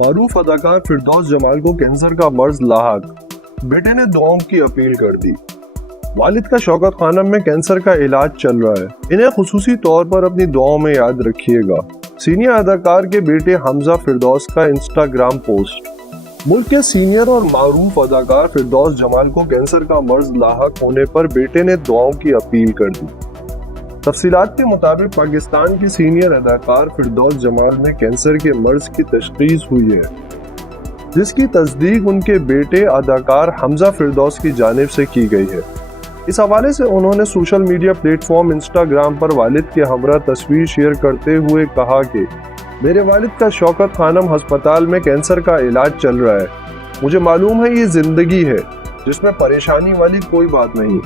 معروف اداکار فردوس جمال کو کینسر کا مرض لاحق، بیٹے نے دعاؤں کی اپیل کر دی۔ والد کا شوکت خانم میں کینسر کا علاج چل رہا ہے، انہیں خصوصی طور پر اپنی دعاؤں میں یاد رکھیے گا۔ سینئر اداکار کے بیٹے حمزہ فردوس کا انسٹاگرام پوسٹ۔ ملک کے سینئر اور معروف اداکار فردوس جمال کو کینسر کا مرض لاحق ہونے پر بیٹے نے دعاؤں کی اپیل کر دی۔ تفصیلات کے مطابق پاکستان کے سینئر اداکار فردوس جمال میں کینسر کے مرض کی تشخیص ہوئی ہے، جس کی تصدیق ان کے بیٹے اداکار حمزہ فردوس کی جانب سے کی گئی ہے۔ اس حوالے سے انہوں نے social media platform Instagram پر والد کے ہمراہ تصویر شیئر کرتے ہوئے کہا کہ میرے والد کا شوکت خانم ہسپتال میں کینسر کا علاج چل رہا ہے۔ مجھے معلوم ہے یہ زندگی ہے جس میں پریشانی والی کوئی بات نہیں،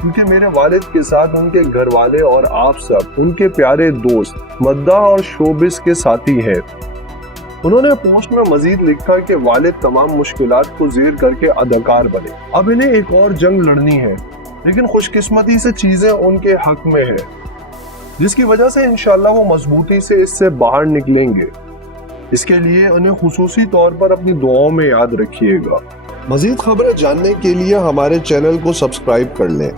کیونکہ میرے والد کے ساتھ ان کے گھر والے اور آپ سب ان کے پیارے دوست، مداح اور شوبز کے ساتھی ہیں۔ انہوں نے پوسٹ میں مزید لکھا کہ والد تمام مشکلات کو زیر کر کے اداکار بنے، اب انہیں ایک اور جنگ لڑنی ہے، لیکن خوش قسمتی سے چیزیں ان کے حق میں ہے، جس کی وجہ سے انشاءاللہ وہ مضبوطی سے اس سے باہر نکلیں گے۔ اس کے لیے انہیں خصوصی طور پر اپنی دعاؤں میں یاد رکھیے گا۔ مزید خبریں جاننے کے لیے ہمارے چینل کو سبسکرائب کر لیں۔